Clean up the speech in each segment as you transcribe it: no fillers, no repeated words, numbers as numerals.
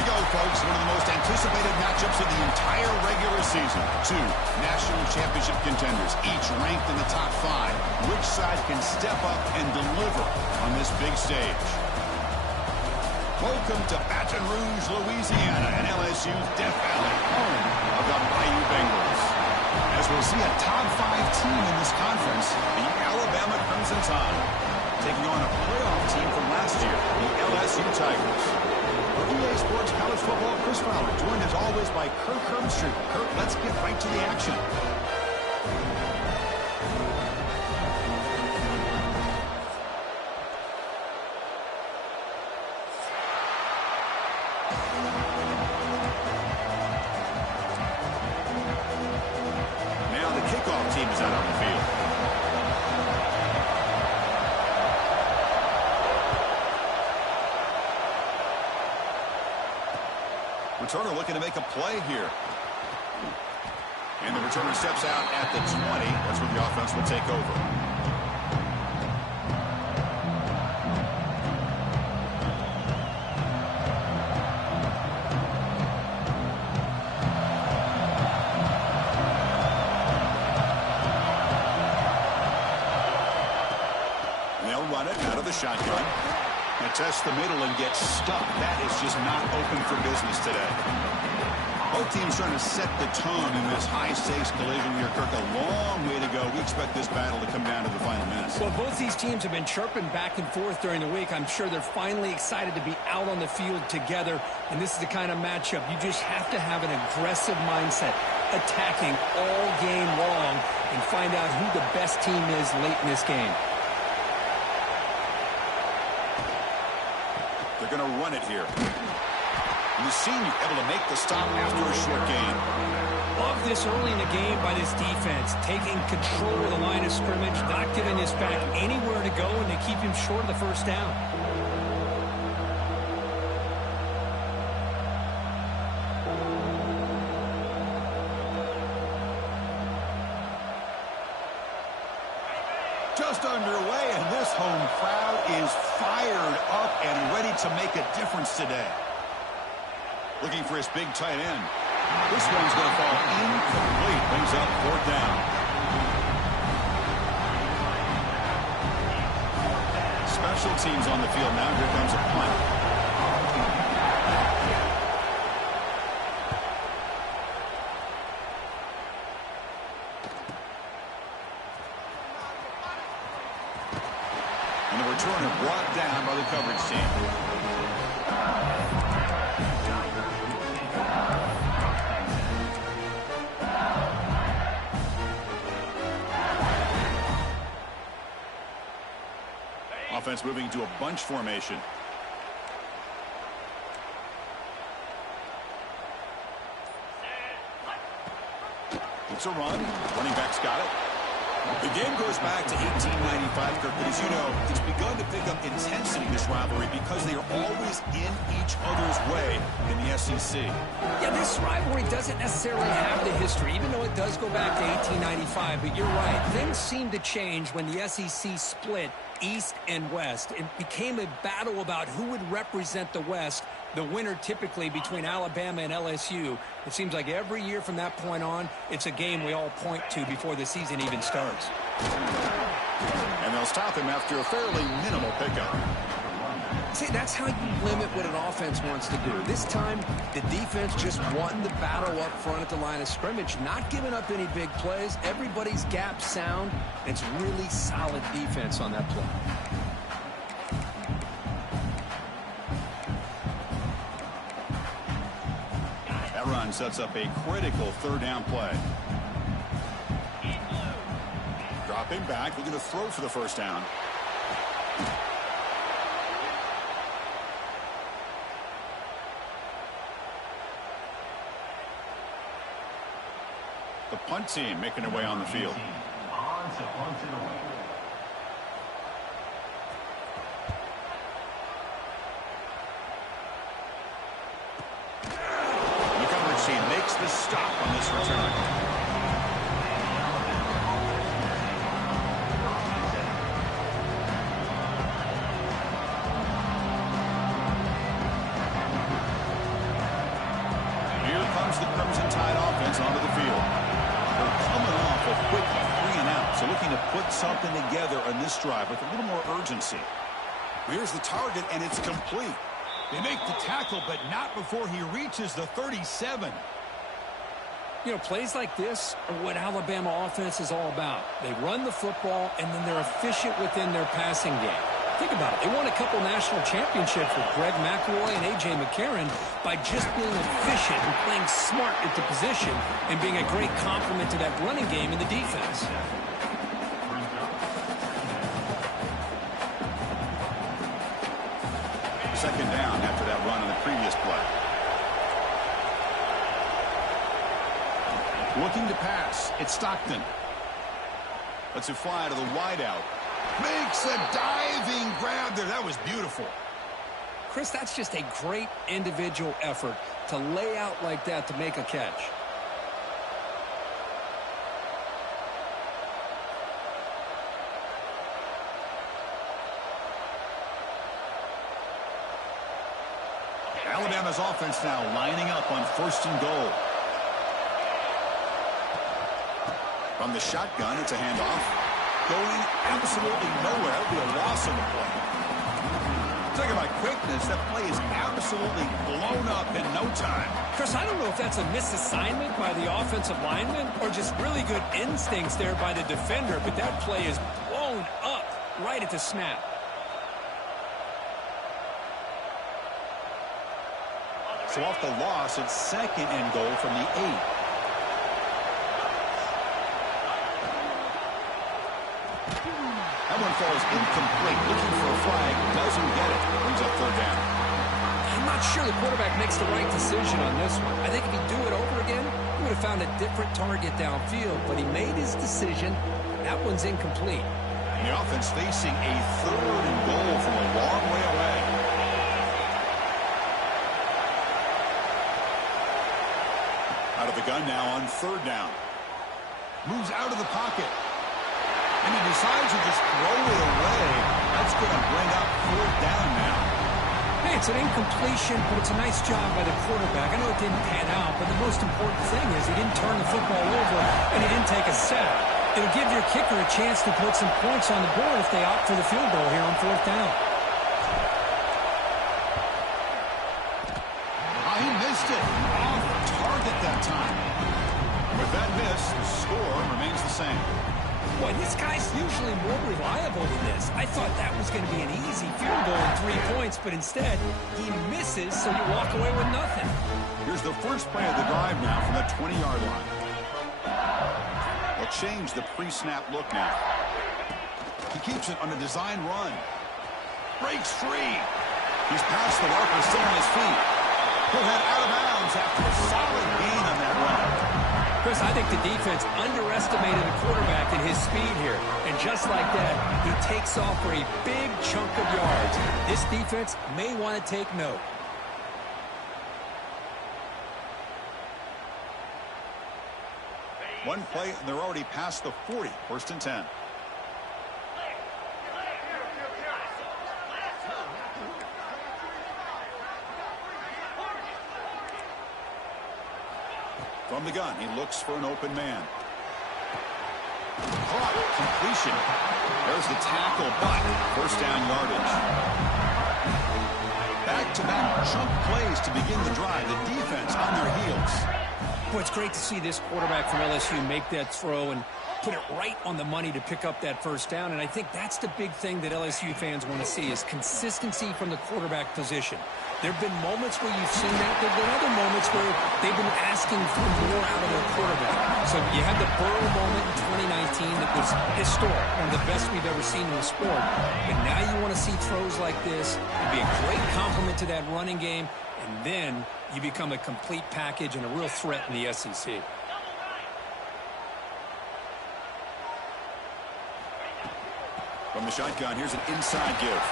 we go, folks. One of the most anticipated matchups of the entire regular season. Two national championship contenders, each ranked in the top 5. Which side can step up and deliver on this big stage? Welcome to Baton Rouge, Louisiana, and LSU's Death Valley, home of the Bayou Bengals. As we'll see a top 5 team in this conference, the Alabama Crimson Tide, taking on a playoff team from last year, the LSU Tigers. For EA Sports College Football, Chris Fowler, joined as always by Kirk Herbstreit. Kirk, let's get right to the action. Now the kickoff team is out on the field. Returner looking to make a play here. And the returner steps out at the 20. That's where the offense will take over. They'll run it out of the shotgun. They test the middle and get stuck. That is just not open for business today. Both teams trying to set the tone in this high-stakes collision here, Kirk. A long way to go. We expect this battle to come down to the final minutes. Well, both these teams have been chirping back and forth during the week. I'm sure they're finally excited to be out on the field together, and this is the kind of matchup you just have to have an aggressive mindset, attacking all game long, and find out who the best team is late in this game. They're going to run it here. And the senior able to make the stop after a short gain. Love this early in the game by this defense, taking control of the line of scrimmage, not giving this back anywhere to go, and they keep him short of the first down. Just underway, and this home crowd is fired up and ready to make a difference today. Looking for his big tight end. This one's going to fall incomplete. Brings up 4th down. Special teams on the field now. Here comes a punt. And the returner brought down by the coverage team. Offense moving to a bunch formation. It's a run. Running back's got it. The game goes back to 1895, Kirk, but as you know, it's begun to pick up intensity, this rivalry, because they are always in each other's way in the SEC. Yeah, this rivalry doesn't necessarily have the history, even though it does go back to 1895, but you're right. Things seem to change when the SEC split East and West. It became a battle about who would represent the West, the winner typically between Alabama and LSU. It seems like every year from that point on, it's a game we all point to before the season even starts. And they'll stop him after a fairly minimal pickup. See, that's how you limit what an offense wants to do. This time, the defense just won the battle up front at the line of scrimmage, not giving up any big plays. Everybody's gap sound. It's really solid defense on that play. That run sets up a critical 3rd down play. Dropping back, looking to throw for the 1st down. The punt team making their way on the field. The coverage team makes the stop on this return. to put something together on this drive with a little more urgency. Here's the target, and it's complete. They make the tackle, but not before he reaches the 37. You know, plays like this are what Alabama offense is all about. They run the football, and then they're efficient within their passing game. Think about it. They won a couple national championships with Greg McElroy and A.J. McCarron by just being efficient and playing smart at the position and being a great complement to that running game in the defense. Second down after that run on the previous play. Looking to pass. It's Stockton. Lets it fly to the wideout. Makes a diving grab there. That was beautiful. Chris, that's just a great individual effort to lay out like that to make a catch. Alabama's offense now lining up on 1st and goal. From the shotgun, it's a handoff. Going absolutely nowhere. That would be a loss on the play. Talking about quickness, that play is absolutely blown up in no time. Chris, I don't know if that's a misassignment by the offensive lineman or just really good instincts there by the defender, but that play is blown up right at the snap. So off the loss, it's 2nd and goal from the 8. That one falls incomplete. Looking for a flag. Doesn't get it. Brings up 3rd down. I'm not sure the quarterback makes the right decision on this one. I think if he'd do it over again, he would have found a different target downfield. But he made his decision. That one's incomplete. And the offense facing a 3rd and goal from a long way away. Out of the gun now on 3rd down. Moves out of the pocket. And he decides to just throw it away. That's going to bring up 4th down now. Hey, it's an incompletion, but it's a nice job by the quarterback. I know it didn't pan out, but the most important thing is he didn't turn the football over and he didn't take a sack. It'll give your kicker a chance to put some points on the board if they opt for the field goal here on 4th down. He missed it. Off target that time. With that miss, the score remains the same. Boy, this guy's usually more reliable than this. I thought that was going to be an easy field goal and 3 points, but instead, he misses, so you walk away with nothing. Here's the first play of the drive now from that 20-yard line. They'll change the pre-snap look now. He keeps it on a design run. Breaks free. He's past the marker, still on his feet. He'll head out of bounds after a solid gain on that run. Chris, I think the defense underestimated the quarterback and his speed here. And just like that, he takes off for a big chunk of yards. This defense may want to take note. One play, and they're already past the 40. 1st and 10. From the gun, he looks for an open man. Caught, completion. There's the tackle, but 1st down yardage. Back-to-back chunk plays to begin the drive. The defense on their heels. Boy, it's great to see this quarterback from LSU make that throw and put it right on the money to pick up that 1st down. And I think that's the big thing that LSU fans want to see is consistency from the quarterback position. There have been moments where you've seen that. There have been other moments where they've been asking for more out of their quarterback. So you had the Burrow moment in 2019 that was historic, one of the best we've ever seen in the sport. But now you want to see throws like this. It'd be a great complement to that running game. And then you become a complete package and a real threat in the SEC. From the shotgun, here's an inside give.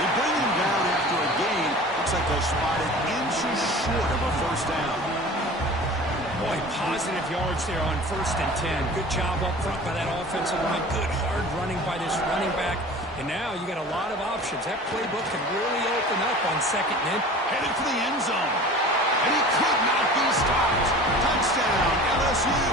They bring him down after a gain. Looks like they'll spot it inches short of a 1st down. Boy, positive yards there on 1st and 10. Good job up front by that offensive line. Good hard running by this running back. And now you got a lot of options. That playbook can really open up on 2nd and 10. Headed for the end zone. And he could not be stopped. Touchdown, LSU.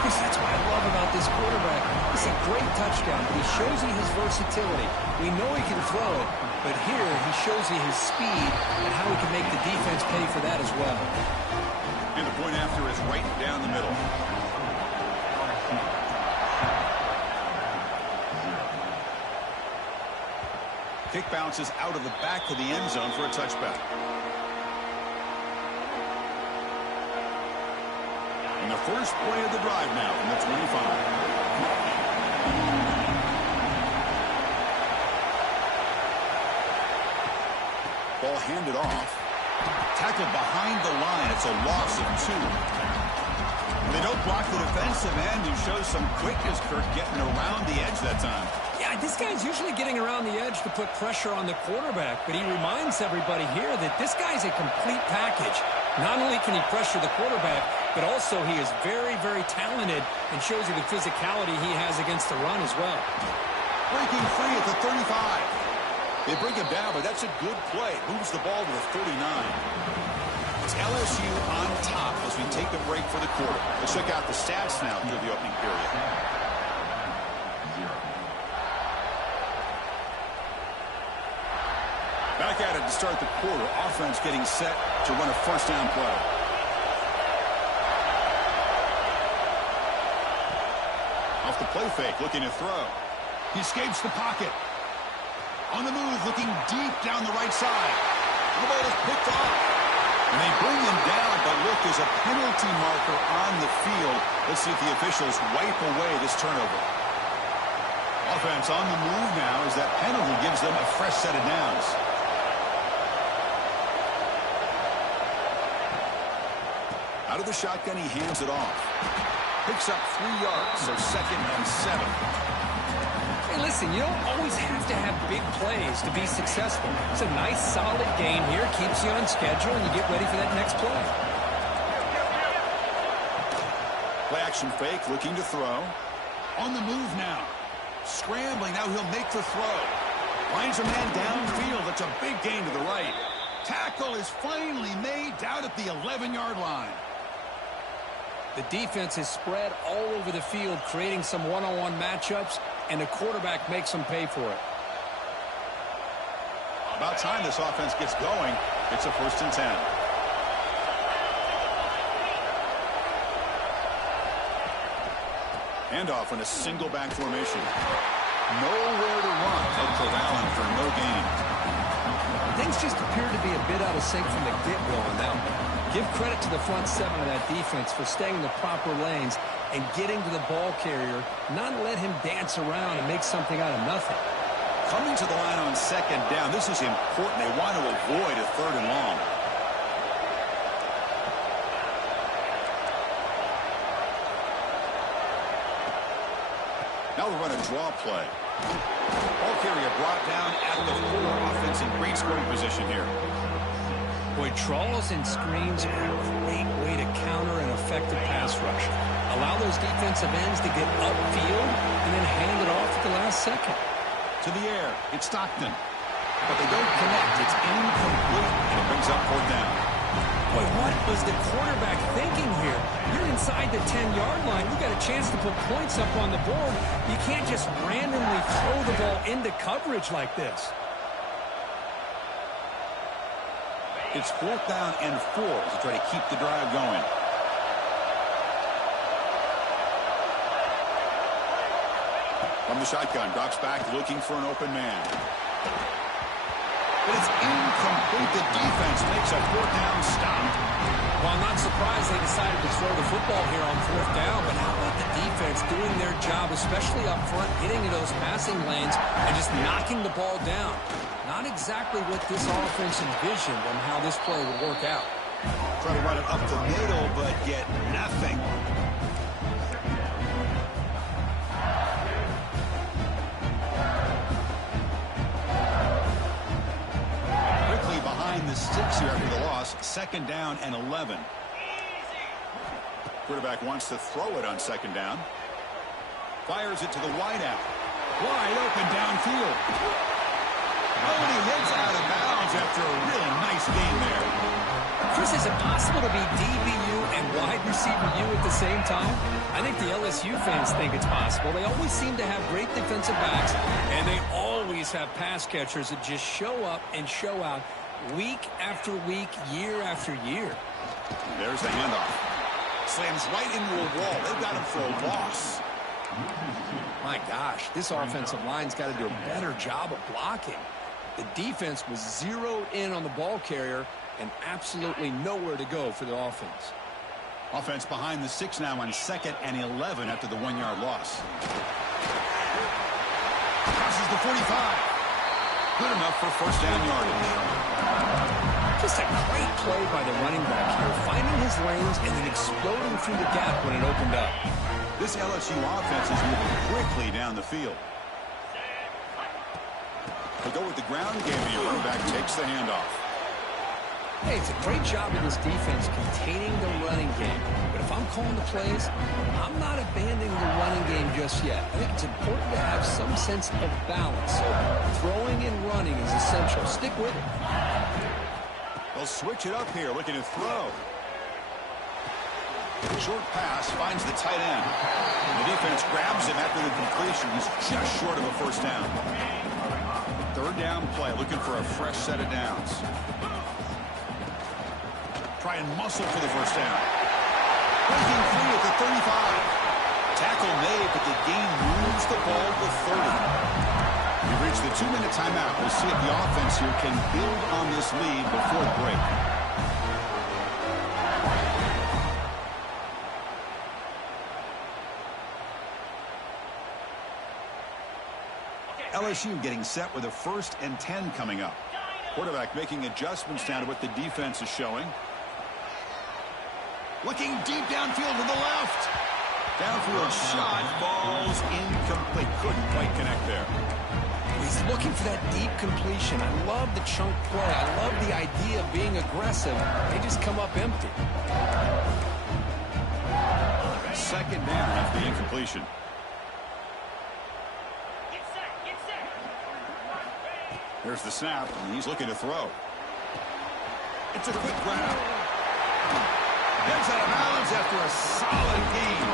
Chris, that's what I love about this this quarterback. It's a great touchdown. He shows you his versatility. We know he can throw it, but here he shows you his speed and how he can make the defense pay for that as well. And the point after is right down the middle. Kick bounces out of the back of the end zone for a touchback. And the first play of the drive now from the 25. Ball handed off. Tackled behind the line. It's a loss of 2. They don't block the defensive end, who shows some quickness, Kirk, getting around the edge that time. Yeah, this guy's usually getting around the edge to put pressure on the quarterback, but he reminds everybody here that this guy's a complete package. Not only can he pressure the quarterback, but also he is very, very talented and shows you the physicality he has against the run as well. Breaking free at the 35. They bring him down, but that's a good play. Moves the ball to the 39. It's LSU on top as we take a break for the quarter. Let's check out the stats now through the opening period. Back at it to start the quarter. Offense getting set to run a first down play. Off the play fake, looking to throw. He escapes the pocket. On the move, looking deep down the right side. The ball is picked off. And they bring him down, but look, there's a penalty marker on the field. Let's see if the officials wipe away this turnover. Offense on the move now as that penalty gives them a fresh set of downs. Out of the shotgun, he hands it off. Picks up 3 yards, so 2nd and 7. Hey, listen, you don't always have to have big plays to be successful. It's a nice, solid game here. Keeps you on schedule, and you get ready for that next play. Play action fake, looking to throw. On the move now. Scrambling, now he'll make the throw. Finds a man downfield. It's a big gain to the right. Tackle is finally made down at the 11-yard line. The defense is spread all over the field, creating some one-on-one matchups, and the quarterback makes them pay for it. About time this offense gets going. It's a 1st and 10. Handoff in a single back formation. Nowhere to run. They'll corral him for no gain. Things just appear to be a bit out of sync from the get-go on that one. Give credit to the front 7 of that defense for staying in the proper lanes and getting to the ball carrier, not let him dance around and make something out of nothing. Coming to the line on 2nd down, this is important. They want to avoid a 3rd and long. Now we'll run a draw play. Ball carrier brought down at the 4. Offense in great scoring position here. Boy, trawls and screens are a great way to counter an effective pass rush. Allow those defensive ends to get upfield and then hand it off at the last second. To the air, it's Stockton. But they don't connect. It's incomplete, and it brings up 4th down. Boy, what was the quarterback thinking here? You're inside the 10-yard line. You got a chance to put points up on the board. You can't just randomly throw the ball into coverage like this. It's 4th down and 4 to try to keep the drive going. From the shotgun, drops back looking for an open man. But it's incomplete. The defense makes a 4th down stop. Well, I'm not surprised they decided to throw the football here on 4th down, but how about the defense doing their job, especially up front, getting in those passing lanes and just knocking the ball down? Not exactly what this offense envisioned on how this play would work out. Try to run it up the middle, but get nothing. Quickly behind the sticks here after the loss. 2nd down and 11. Quarterback wants to throw it on 2nd down. Fires it to the wideout. Wide open downfield. Oh, and he hits out of bounds after a really nice game there. Chris, is it possible to be DBU and wide receiver U at the same time? I think the LSU fans think it's possible. They always seem to have great defensive backs, and they always have pass catchers that just show up and show out week after week, year after year. There's the handoff. Slams right into a wall. They've got him for a loss. My gosh, this offensive line's got to do a better job of blocking. The defense was zeroed in on the ball carrier and absolutely nowhere to go for the offense. Offense behind the 6 now on 2nd and 11 after the 1-yard loss. Crosses the 45. Good enough for first down yardage. Just a great play by the running back here, finding his lanes and then exploding through the gap when it opened up. This LSU offense is moving quickly down the field. They go with the ground game. The running back takes the handoff. Hey, it's a great job of this defense containing the running game. But if I'm calling the plays, I'm not abandoning the running game just yet. I think it's important to have some sense of balance. So throwing and running is essential. Stick with it. They'll switch it up here, looking to throw. Short pass finds the tight end. The defense grabs him after the completion. He's just short of a first down. Third down play, looking for a fresh set of downs. Try and muscle for the first down. Breaking free at the 35. Tackle made, but the gain moves the ball to 30. We've reached the 2-minute timeout. We'll see if the offense here can build on this lead before break. LSU getting set with a 1st and 10 coming up. Quarterback making adjustments down to what the defense is showing. Looking deep downfield to the left. Downfield shot falls incomplete. Couldn't quite connect there. He's looking for that deep completion. I love the chunk play. I love the idea of being aggressive. They just come up empty. Second down after the incompletion. There's the snap, and he's looking to throw. It's a quick grab. Gets out of bounds after a solid gain.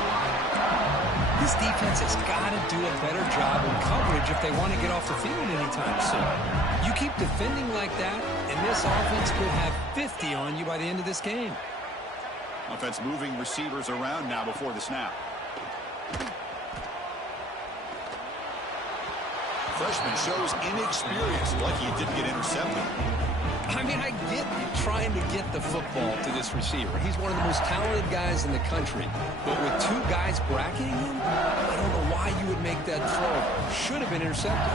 This defense has got to do a better job in coverage if they want to get off the field anytime soon. You keep defending like that, and this offense could have 50 on you by the end of this game. Offense moving receivers around now before the snap. Freshman shows inexperience. Lucky it didn't get intercepted. I mean, I get trying to get the football to this receiver. He's one of the most talented guys in the country. But with 2 guys bracketing him, I don't know why you would make that throw. Should have been intercepted.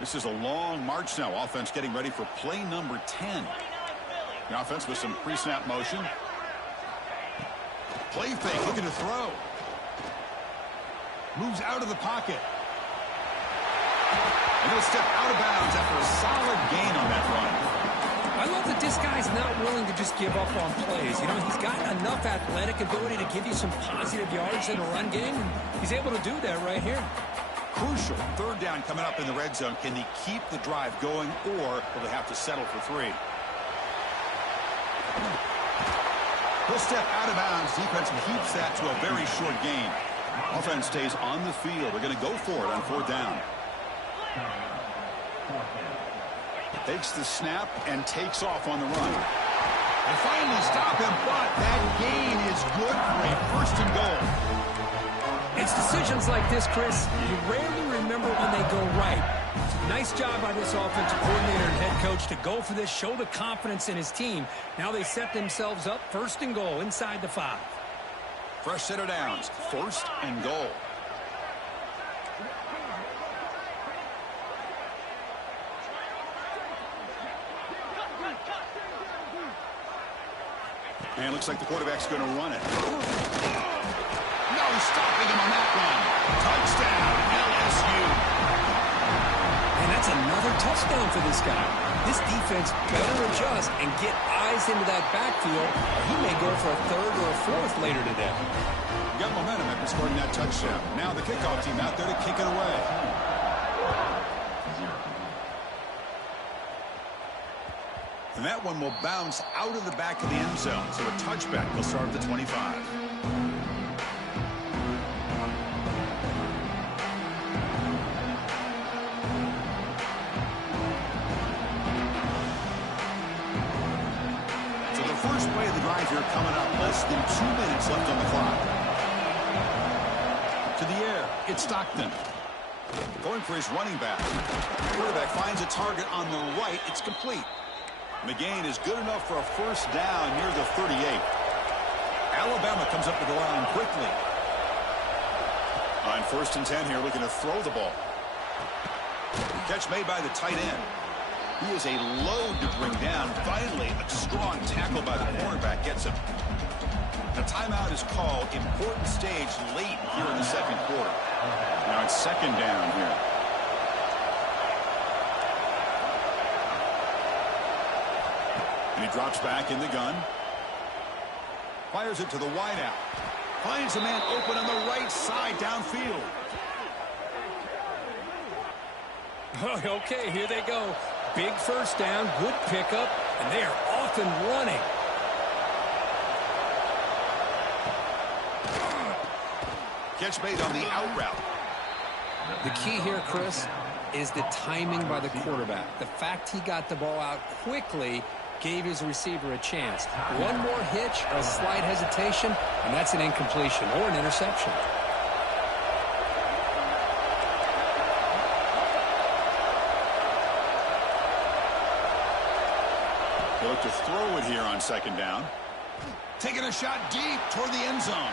This is a long march now. Offense getting ready for play number 10. The offense with some pre-snap motion. Play fake, looking to throw. Moves out of the pocket. And he'll step out of bounds after a solid gain on that run. I love that this guy's not willing to just give up on plays. You know, he's got enough athletic ability to give you some positive yards in a run game, and he's able to do that right here. Crucial. Third down coming up in the red zone. Can they keep the drive going, or will they have to settle for 3? He'll step out of bounds. Defense keeps that to a very short gain. Offense stays on the field. They're going to go for it on 4th down. Takes the snap and takes off on the run. They finally stop him, but that gain is good for a 1st and goal. It's decisions like this, Chris, you rarely remember when they go right. Nice job by this offensive coordinator and head coach to go for this, show the confidence in his team. Now they set themselves up 1st and goal inside the 5. Fresh set of downs, 1st and goal. And looks like the quarterback's going to run it. No stopping him on that one. Touchdown, LSU. And that's another touchdown for this guy. This defense better adjust and get eyes into that backfield. He may go for a 3rd or a 4th later today. Got momentum after scoring that touchdown. Now the kickoff team out there to kick it away. And that one will bounce out of the back of the end zone. So a touchback will start at the 25. So the first play of the drive here coming up. Less than 2 minutes left on the clock. To the air, it's Stockton. Going for his running back. The quarterback finds a target on the right. It's complete. The gain is good enough for a first down near the 38. Alabama comes up to the line quickly. On 1st and 10 here, looking to throw the ball. Catch made by the tight end. He is a load to bring down. Finally, a strong tackle by the cornerback gets him. A timeout is called. Important stage late here in the second quarter. Now it's 2nd down here. And he drops back in the gun. Fires it to the wideout. Finds a man open on the right side downfield. Okay, here they go. Big first down, good pickup, and they are off and running. Catch made on the out route. The key here, Chris, is the timing by the quarterback. The fact he got the ball out quickly gave his receiver a chance. One more hitch, a slight hesitation, and that's an incompletion or an interception. They look to throw it here on 2nd down. Taking a shot deep toward the end zone.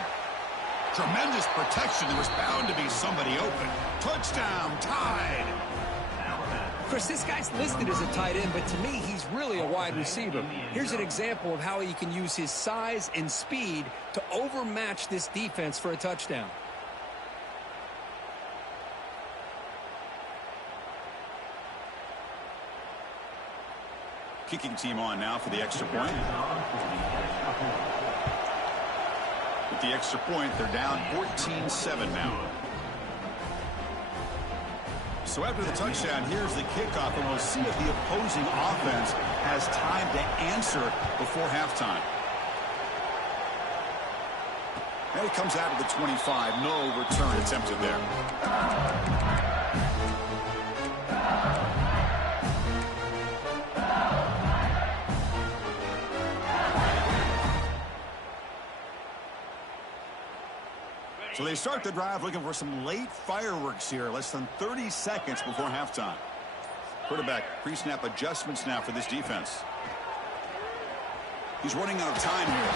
Tremendous protection. There was bound to be somebody open. Touchdown, tied. Chris, this guy's listed as a tight end, but to me, he's really a wide receiver. Here's an example of how he can use his size and speed to overmatch this defense for a touchdown. Kicking team on now for the extra point. With the extra point, they're down 14-7 now. So after the touchdown, here's the kickoff, and we'll see if the opposing offense has time to answer before halftime. And he comes out of the 25. No return attempted there. So they start the drive looking for some late fireworks here. Less than 30 seconds before halftime. Quarterback pre-snap adjustments now for this defense. He's running out of time here.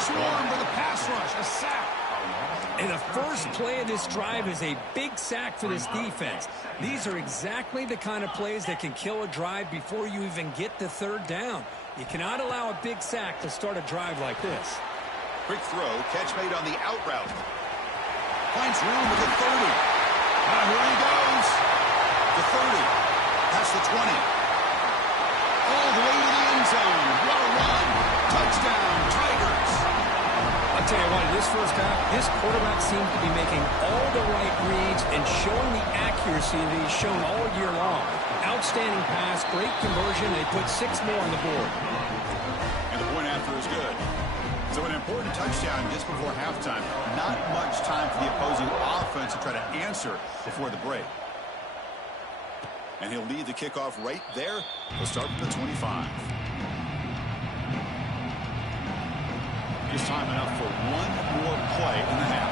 Swarmed with a pass rush, a sack. And the first play of this drive is a big sack for this defense. These are exactly the kind of plays that can kill a drive before you even get to 3rd down. You cannot allow a big sack to start a drive like this. Quick throw, catch made on the out route. Finds room at the 30. Here he goes. The 30. Past the 20. All the way to the end zone. What a run. Touchdown, Tigers. I'll tell you what, this first half, this quarterback seems to be making all the right reads and showing the accuracy that he's shown all year long. Outstanding pass, great conversion. They put 6 more on the board. And the point after is good. So an important touchdown just before halftime. Not much time for the opposing offense to try to answer before the break. And he'll lead the kickoff right there. He'll start from the 25. Just time enough for one more play in the half.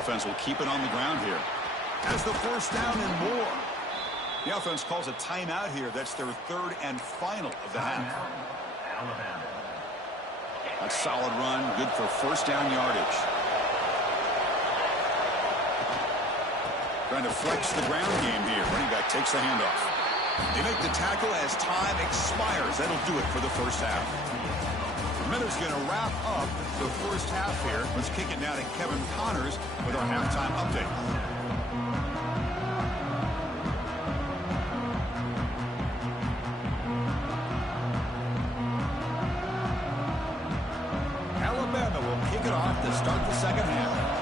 Offense will keep it on the ground here. Has the first down and more. The offense calls a timeout here. That's their 3rd and final of the half. A solid run, good for first down yardage. Trying to flex the ground game here. Running back takes the handoff. They make the tackle as time expires. That'll do it for the first half. Miller's going to wrap up the first half here. Let's kick it now to Kevin Connors with our halftime update. Alabama will kick it off to start the second half.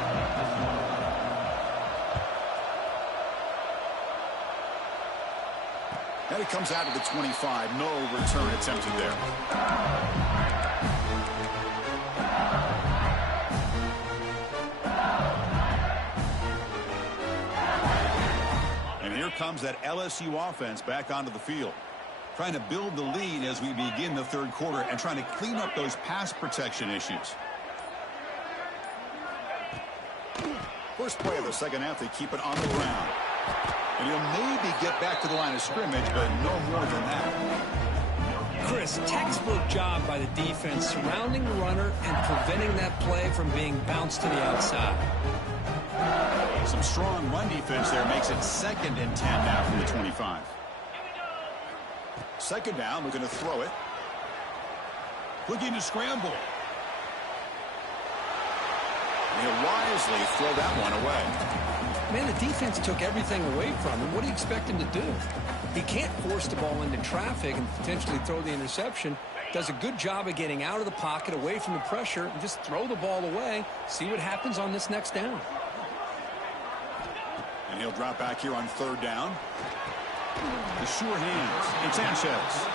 Now he comes out to the 25. No return attempted there. And here comes that LSU offense back onto the field, trying to build the lead as we begin the third quarter and trying to clean up those pass protection issues. First play of the second half, they keep it on the ground. And he'll maybe get back to the line of scrimmage, but no more than that. Chris, textbook job by the defense surrounding the runner and preventing that play from being bounced to the outside. Some strong run defense there makes it 2nd and 10 now from the 25. Second down, looking to throw it. Looking to scramble. And he'll wisely throw that one away. Man, the defense took everything away from him. What do you expect him to do? He can't force the ball into traffic and potentially throw the interception. Does a good job of getting out of the pocket, away from the pressure, and just throw the ball away. See what happens on this next down. And he'll drop back here on third down. The sure hands. It's Sanchez.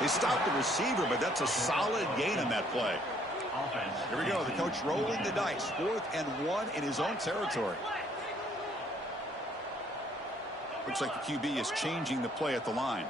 They stopped the receiver, but that's a solid gain on that play. Here we go. The coach rolling the dice. 4th and 1 in his own territory. Looks like the QB is changing the play at the line.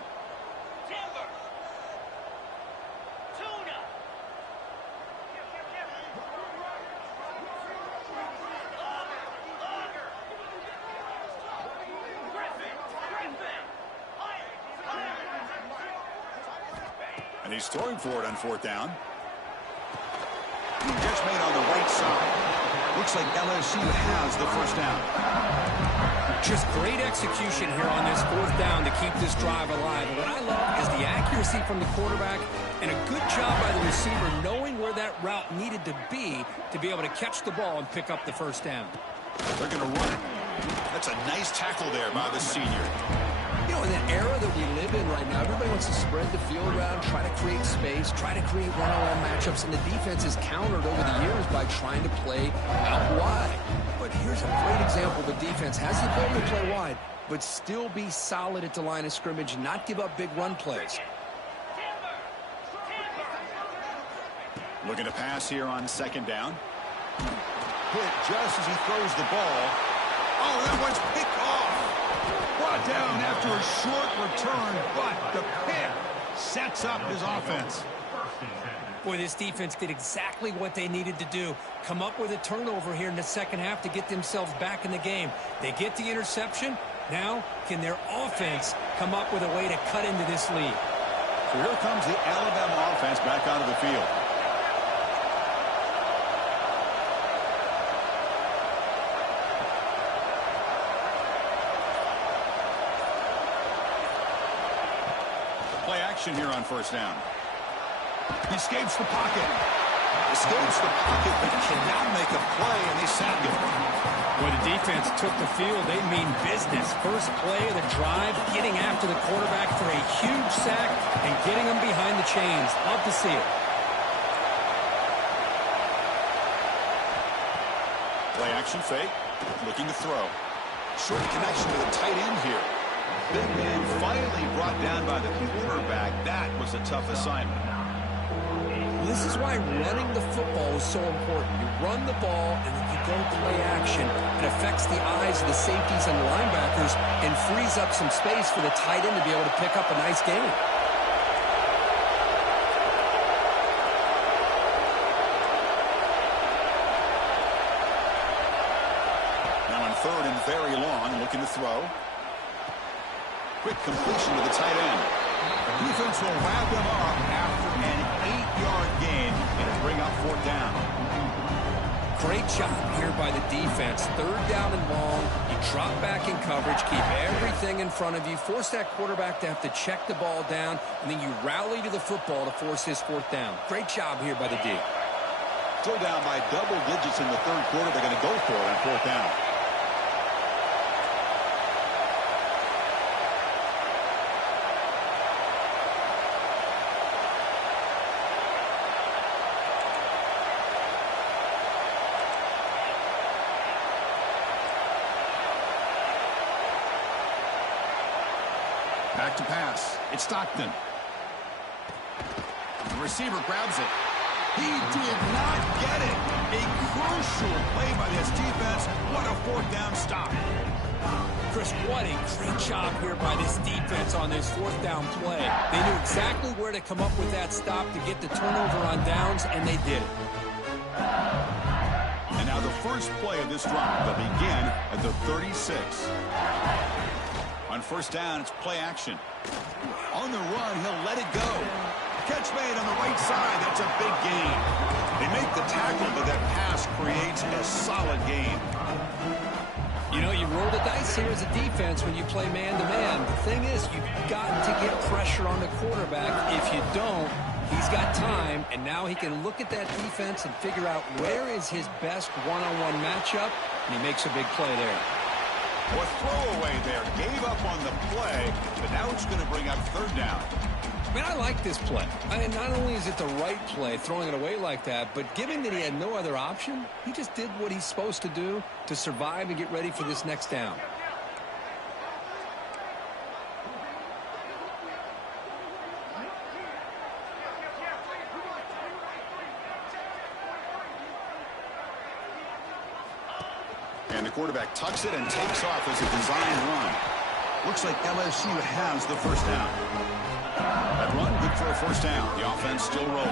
And he's throwing for it on 4th down. Catch made on the right side. Looks like LSU has the first down. Just great execution here on this 4th down to keep this drive alive. And what I love is the accuracy from the quarterback and a good job by the receiver knowing where that route needed to be able to catch the ball and pick up the first down. They're going to run it. That's a nice tackle there by the senior. You know, in the era that we live in right now, everybody wants to spread the field around, try to create space, try to create one-on-one matchups, and the defense is countered over the years by trying to play out wide. But here's a great example. The defense has the ability to play wide, but still be solid at the line of scrimmage, not give up big run plays. Looking to pass here on 2nd down. Hit just as he throws the ball. Oh, that one's picked off. Brought down after a short return, but the pick sets up his offense. Boy, this defense did exactly what they needed to do. Come up with a turnover here in the second half to get themselves back in the game. They get the interception. Now, can their offense come up with a way to cut into this lead? So here comes the Alabama offense back onto the field. Play action here on 1st down. He escapes the pocket. Escapes the pocket, but cannot make a play, and they sack him. When the defense took the field, they mean business. First play of the drive, getting after the quarterback for a huge sack and getting him behind the chains. Love to see it. Play action fake. Looking to throw. Short connection to the tight end here. Big man finally brought down by the quarterback. That was a tough assignment. This is why running the football is so important. You run the ball and then you go play action. It affects the eyes of the safeties and the linebackers and frees up some space for the tight end to be able to pick up a nice gain. Now on 3rd and very long, looking to throw. Quick completion to the tight end. The defense will wrap him up after an 8-yard gain and bring up 4th down. Great job here by the defense. 3rd down and long. You drop back in coverage, keep everything in front of you, force that quarterback to have to check the ball down, and then you rally to the football to force his 4th down. Great job here by the D. Still down by double digits in the 3rd quarter. They're going to go for it on 4th down. Back to pass. It's Stockton. The receiver grabs it. He did not get it. A crucial play by this defense. What a fourth down stop. Chris, what a great job here by this defense on this fourth down play. They knew exactly where to come up with that stop to get the turnover on downs, and they did it. And now the first play of this drive will begin at the 36. On first down, it's play action. On the run, he'll let it go. Catch made on the right side. That's a big gain. They make the tackle, but that pass creates a solid gain. You know, you roll the dice here as a defense when you play man-to-man. The thing is, you've got to get pressure on the quarterback. If you don't, he's got time, and now he can look at that defense and figure out where is his best one-on-one matchup, and he makes a big play there. Well, throwaway there. Gave up on the play, but now it's going to bring up third down. I mean, I like this play. Not only is it the right play, throwing it away like that, but given that he had no other option, he just did what he's supposed to do to survive and get ready for this next down. And the quarterback tucks it and takes off as a design run. Looks like LSU has the first down. That run, good for a first down. The offense still rolling.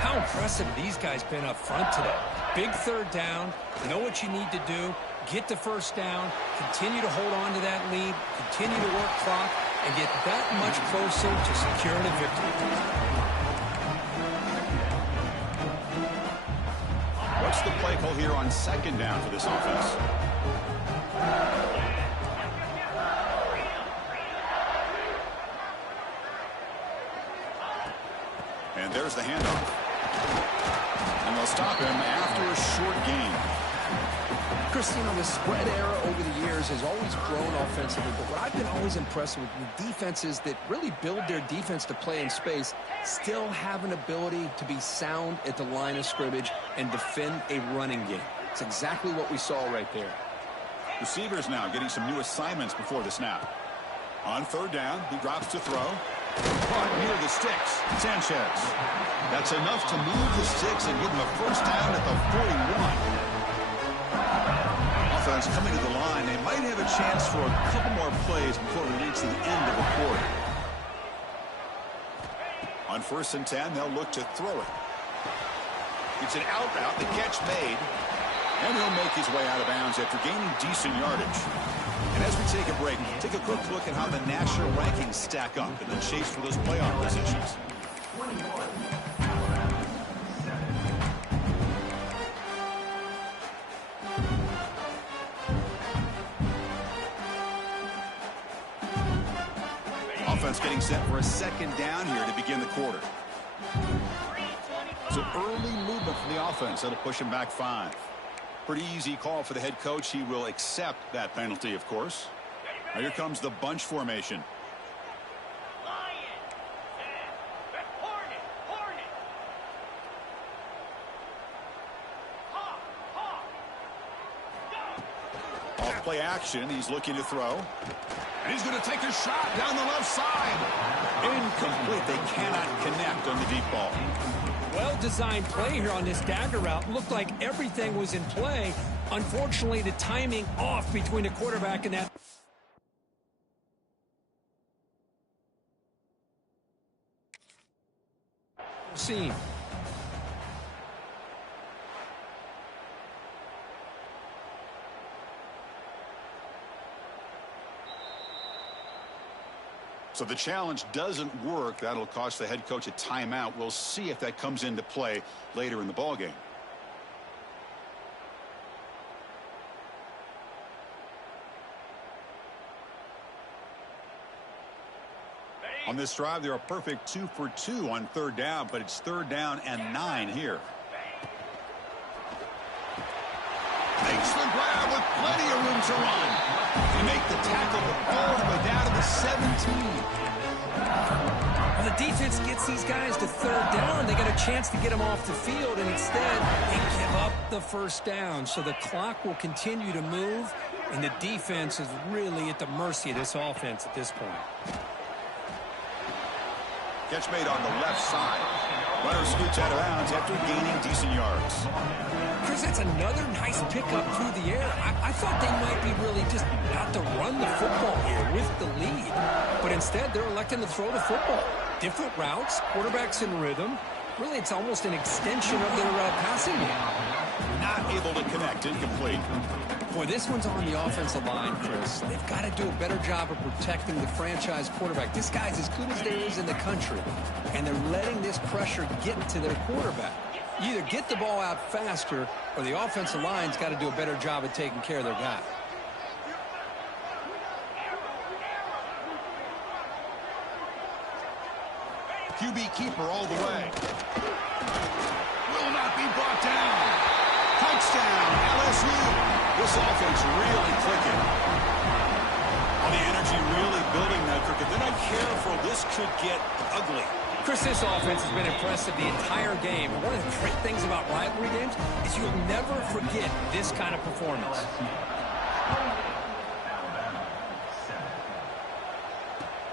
How impressive these guys been up front today. Big third down, know what you need to do, get the first down, continue to hold on to that lead, continue to work clock, and get that much closer to securing a victory. What's the play call here on second down for this offense? And there's the handoff. And they'll stop him after a short gain. Chris, you know, the spread era over the years has always grown offensively, but what I've been always impressed with defenses that really build their defense to play in space still have an ability to be sound at the line of scrimmage and defend a running game. It's exactly what we saw right there. Receivers now getting some new assignments before the snap. On third down, he drops to throw. Caught near the sticks. Sanchez. That's enough to move the sticks and give him a first down at the 41. Offense coming to the line. They might have a chance for a couple more plays before we reach the end of the quarter. On 1st and 10, they'll look to throw it. It's an out route. The catch made. And he'll make his way out of bounds after gaining decent yardage. And as we take a break, take a quick look at how the national rankings stack up in the chase for those playoff positions. Offense getting set for a second down here to begin the quarter. So early movement from the offense. That'll push him back 5. Pretty easy call for the head coach. He will accept that penalty, of course. Now here comes the bunch formation. Off play action. He's looking to throw. And he's going to take a shot down the left side. Incomplete. They cannot connect on the deep ball. Well-designed play here on this dagger route. Looked like everything was in play. Unfortunately, the timing off between the quarterback and that seam. So the challenge doesn't work. That'll cost the head coach a timeout. We'll see if that comes into play later in the ballgame. On this drive, they're a perfect 2 for 2 on third down, but it's third down and 9 here. Makes the grab with plenty of room to run. They make the tackle all the way down to the 17. Well, the defense gets these guys to third down. They got a chance to get them off the field, and instead they give up the first down. So the clock will continue to move, and the defense is really at the mercy of this offense at this point. Catch made on the left side. Runner scoots out of bounds after gaining decent yards. Chris, that's another nice pickup through the air. I thought they might be really just out to run the football here with the lead. But instead, they're electing to throw the football. Different routes, quarterbacks in rhythm. Really, it's almost an extension of their passing game. Not able to connect, incomplete. Boy, this one's on the offensive line, Chris. They've got to do a better job of protecting the franchise quarterback. This guy's as good as there is in the country, and they're letting this pressure get to their quarterback. You either get the ball out faster, or the offensive line's got to do a better job of taking care of their guy. QB keeper all the way. Will not be brought down. Touchdown, LSU. This offense really clicking. Well, the energy really building that cricket. They're not careful. This could get ugly. Chris, this offense has been impressive the entire game. One of the great things about rivalry games is you'll never forget this kind of performance.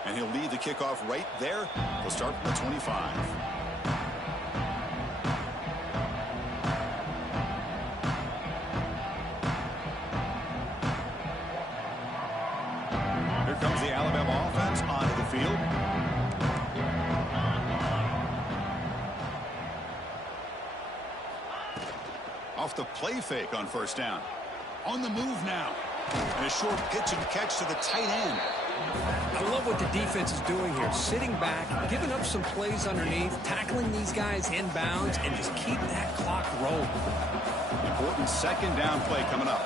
And he'll lead the kickoff right there. They'll start from the 25. Here comes the Alabama offense onto the field. Off the play fake on first down. On the move now. And a short pitch and catch to the tight end. I love what the defense is doing here. Sitting back, giving up some plays underneath, tackling these guys in bounds, and just keep that clock rolling. Important second down play coming up.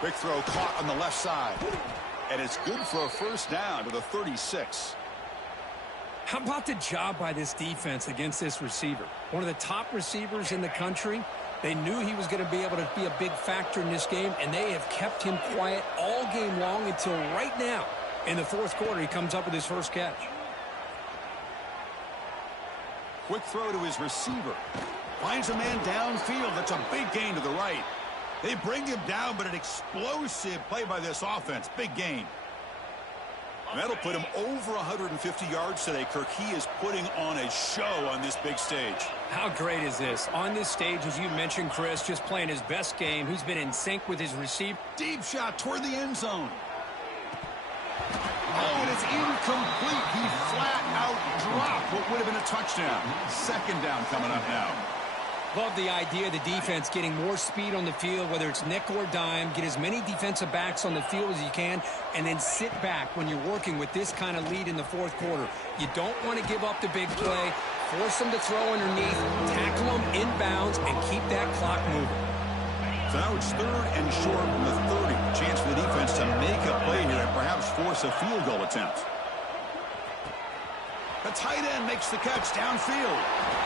Quick throw caught on the left side. And it's good for a first down to the 36. How about the job by this defense against this receiver? One of the top receivers in the country. They knew he was going to be able to be a big factor in this game, and they have kept him quiet all game long until right now. In the fourth quarter, he comes up with his first catch. Quick throw to his receiver. Finds a man downfield. That's a big gain to the right. They bring him down, but an explosive play by this offense. Big gain. That'll put him over 150 yards today, Kirk. He is putting on a show on this big stage. How great is this? On this stage, as you mentioned, Chris, just playing his best game. He's been in sync with his receiver. Deep shot toward the end zone. Oh, and it's incomplete. He flat out dropped what would have been a touchdown. Second down coming up now. Love the idea of the defense getting more speed on the field, whether it's nickel or dime. Get as many defensive backs on the field as you can, and then sit back when you're working with this kind of lead in the fourth quarter. You don't want to give up the big play. Force them to throw underneath, tackle them inbounds, and keep that clock moving. So now it's third and short from the 30. Chance for the defense to make a play here and perhaps force a field goal attempt. The tight end makes the catch downfield.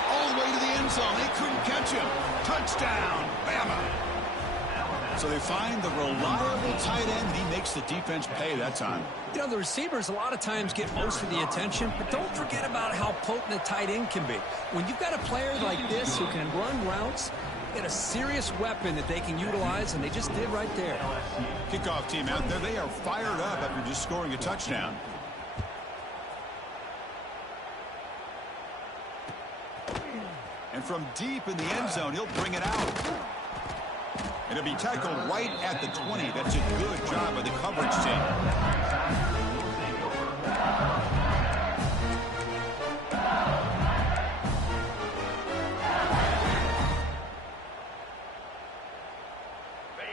All the way to the end zone. They couldn't catch him. Touchdown, Bama. So they find the reliable tight end, and he makes the defense pay that time. You know, the receivers a lot of times get most of the attention, but don't forget about how potent a tight end can be. When you've got a player like this who can run routes, get a serious weapon that they can utilize, and they just did right there. Kickoff team out there. They are fired up after just scoring a touchdown. And from deep in the end zone, he'll bring it out. And it'll be tackled right at the 20. That's a good job by the coverage team.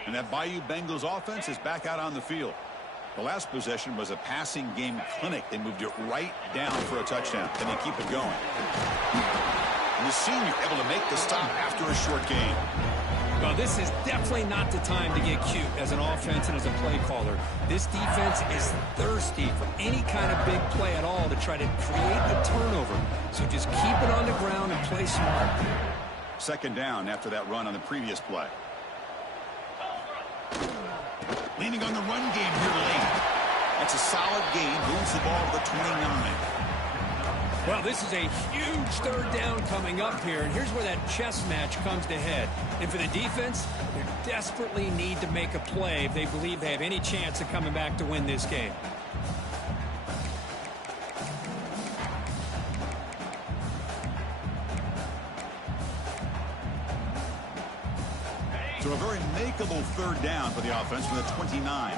And that Bayou Bengals offense is back out on the field. The last possession was a passing game clinic. They moved it right down for a touchdown. Then they keep it going. And the senior able to make the stop after a short gain. Well, this is definitely not the time to get cute as an offense and as a play caller. This defense is thirsty for any kind of big play at all to try to create a turnover. So just keep it on the ground and play smart. Second down after that run on the previous play. Leaning on the run game here late. That's a solid gain. Moves the ball to the 29. Well, this is a huge third down coming up here, and here's where that chess match comes to head. And for the defense, they desperately need to make a play if they believe they have any chance of coming back to win this game. So a very makeable third down for the offense from the 29.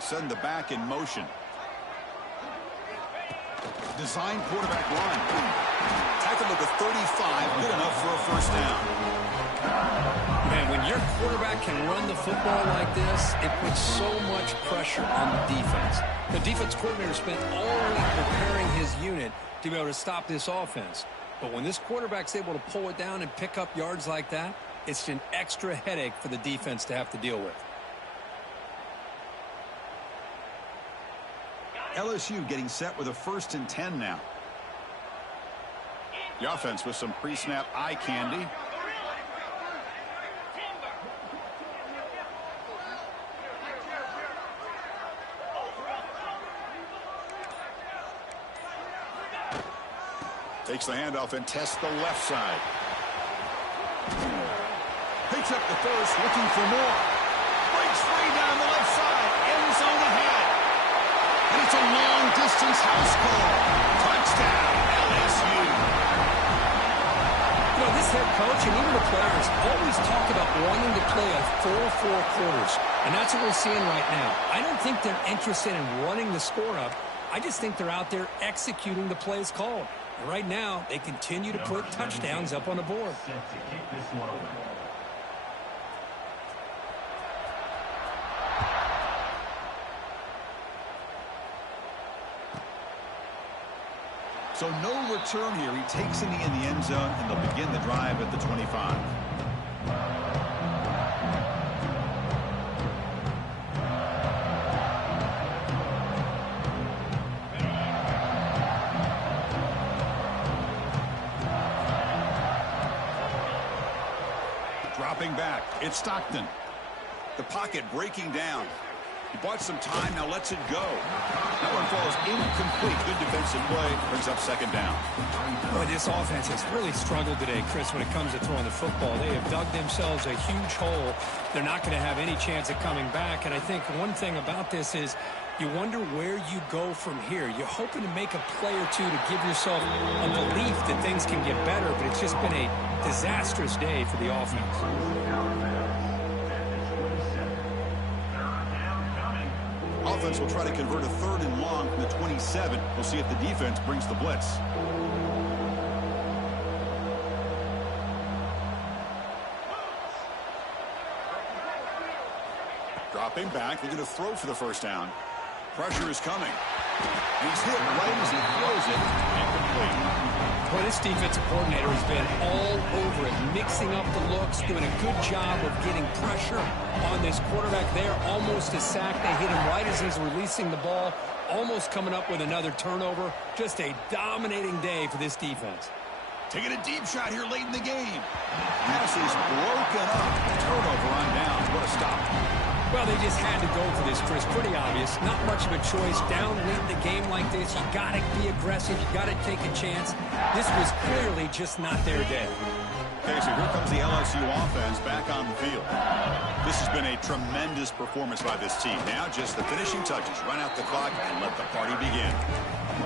Send the back in motion. Design quarterback run. Tackled at the 35. Good enough for a first down. Man, when your quarterback can run the football like this, it puts so much pressure on the defense. The defense coordinator spent all week preparing his unit to be able to stop this offense. But when this quarterback's able to pull it down and pick up yards like that, it's an extra headache for the defense to have to deal with. LSU getting set with a 1st and 10 now. The offense with some pre-snap eye candy. Takes the handoff and tests the left side. Picks up the first, looking for more. Breaks free down the left side. End zone ahead. And it's a long-distance house call. Touchdown, LSU. You know, this head coach and even the players always talk about wanting to play a 4-4 quarters. And that's what we're seeing right now. I don't think they're interested in running the score up. I just think they're out there executing the plays called. And right now, they continue to put touchdowns up on the board. So no return here. He takes it in the end zone, and they'll begin the drive at the 25. Dropping back, it's Stockton. The pocket breaking down. He bought some time, now lets it go. That one falls incomplete. Good defensive play, brings up 2nd down. Boy, this offense has really struggled today, Chris, when it comes to throwing the football. They have dug themselves a huge hole. They're not going to have any chance of coming back. And I think one thing about this is you wonder where you go from here. You're hoping to make a play or two to give yourself a belief that things can get better, but it's just been a disastrous day for the offense. Offense will try to convert a 3rd and long from the 27. We'll see if the defense brings the blitz. Dropping back, looking to throw for the first down. Pressure is coming. And he's hit right as he throws it. Incomplete. Well, this defensive coordinator has been all over it, mixing up the looks, doing a good job of getting pressure on this quarterback there. Almost a sack. They hit him right as he's releasing the ball, almost coming up with another turnover. Just a dominating day for this defense. Taking a deep shot here late in the game. Pass is broken up. Turnover on down. What a stop. Well, they just had to go for this, Chris. Pretty obvious. Not much of a choice. Down late in the game like this, you got to be aggressive. You got to take a chance. This was clearly just not their day. Okay, so here comes the LSU offense back on the field. This has been a tremendous performance by this team. Now just the finishing touches. Run out the clock and let the party begin.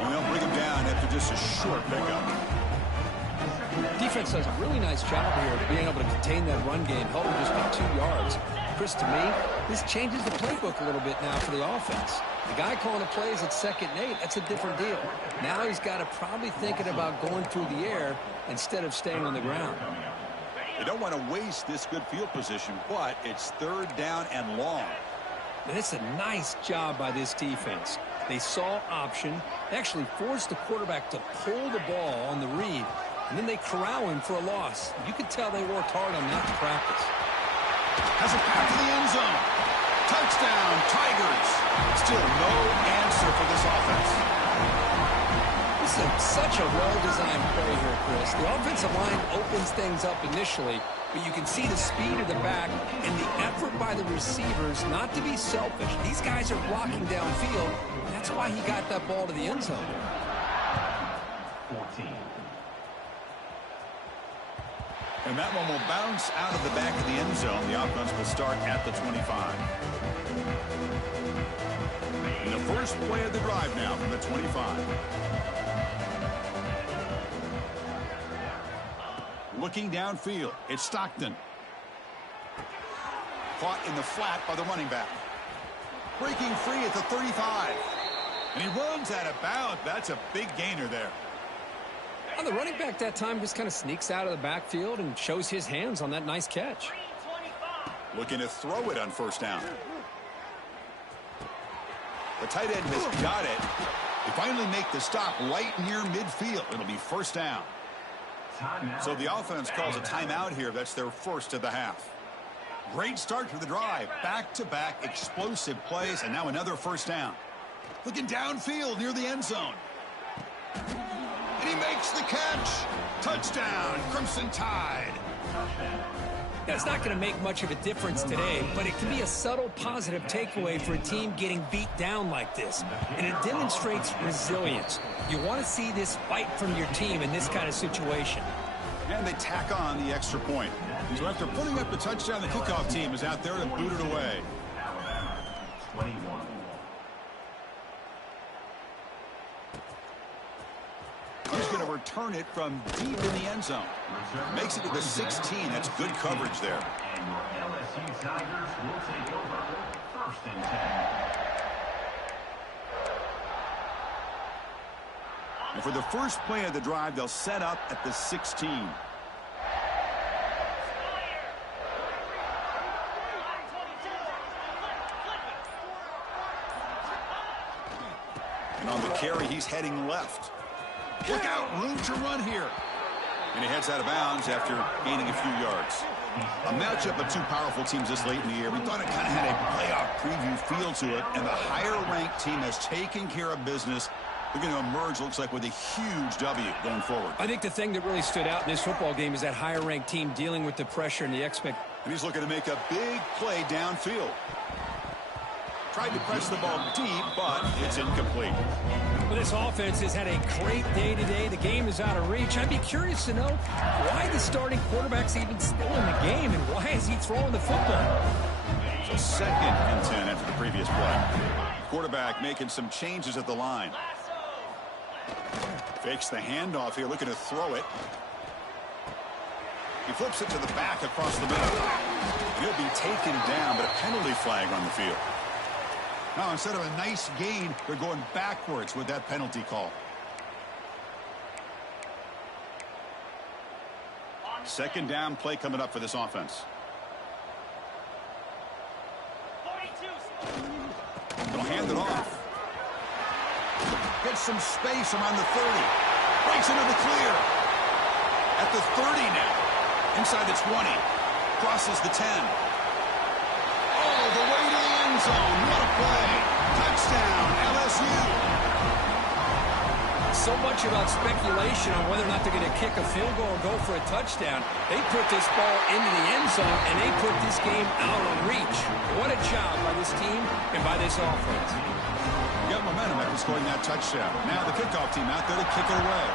And they'll bring them down after just a short pickup. Defense does a really nice job here of being able to contain that run game, held just by 2 yards. Chris, to me, this changes the playbook a little bit now for the offense. The guy calling the plays at 2nd and 8, that's a different deal. Now he's got to probably thinking about going through the air instead of staying on the ground. They don't want to waste this good field position, but it's 3rd down and long. And it's a nice job by this defense. They saw option. They actually forced the quarterback to pull the ball on the read, and then they corral him for a loss. You could tell they worked hard on that in practice. Has a pass to the end zone. Touchdown, Tigers. Still no answer for this offense. Such a well-designed play here, Chris. The offensive line opens things up initially, but you can see the speed of the back and the effort by the receivers not to be selfish. These guys are blocking downfield. That's why he got that ball to the end zone. 14. And that one will bounce out of the back of the end zone. The offense will start at the 25. And the first play of the drive now from the 25. Looking downfield, it's Stockton. Caught in the flat by the running back. Breaking free at the 35. And he runs out of bounds. That's a big gainer there. Well, the running back that time just kind of sneaks out of the backfield and shows his hands on that nice catch. Looking to throw it on first down. The tight end has got it. They finally make the stop right near midfield. It'll be first down. So the offense calls a timeout here. That's their first of the half. Great start to the drive. Back-to-back explosive plays, and now another first down. Looking downfield near the end zone. And he makes the catch. Touchdown, Crimson Tide. Yeah, it's not going to make much of a difference today, but it can be a subtle positive takeaway for a team getting beat down like this. And it demonstrates resilience. You want to see this fight from your team in this kind of situation. And they tack on the extra point. So after putting up the touchdown, the kickoff team is out there to boot it away. 21. He's going to return it from deep in the end zone. Makes it to the 16. That's good coverage there. And your LSU Tigers will take over. First and 10. And for the first play of the drive, they'll set up at the 16. And on the carry, he's heading left. Look out, room to run here. And he heads out of bounds after gaining a few yards. A matchup of two powerful teams this late in the year. We thought it kind of had a playoff preview feel to it, and the higher-ranked team has taken care of business. They're going to emerge, looks like, with a huge W going forward. I think the thing that really stood out in this football game is that higher-ranked team dealing with the pressure and the expectation. And he's looking to make a big play downfield. Tried to press the ball deep, but it's incomplete. Well, this offense has had a great day today. The game is out of reach. I'd be curious to know why the starting quarterback's even still in the game and why is he throwing the football? So 2nd and 10 after the previous play. Quarterback making some changes at the line. Fakes the handoff here, looking to throw it. He flips it to the back across the middle. He'll be taken down, but a penalty flag on the field. Now, instead of a nice gain, they're going backwards with that penalty call. Second down play coming up for this offense. They'll hand it off. Gets some space around the 30. Breaks into the clear. At the 30 now. Inside the 20. Crosses the 10. All the way to the end zone. What a play. Touchdown, LSU. So much about speculation on whether or not they're going to kick a field goal or go for a touchdown. They put this ball into the end zone, and they put this game out of reach. What a job by this team and by this offense. Got momentum after scoring that touchdown. Now the kickoff team out there to kick it away.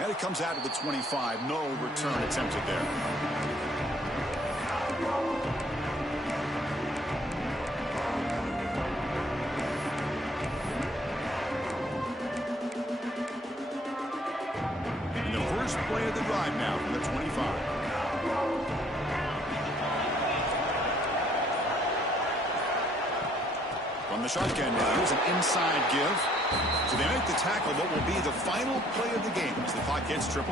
And it comes out of the 25. No return attempted there. And the first play of the drive now from the 25. From the shotgun now, here's an inside give. So they make the tackle, what will be the final play of the game as the clock hits 0-0.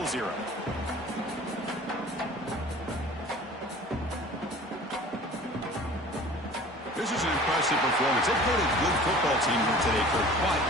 This is an impressive performance. They've played a good football team here today, Kirk, but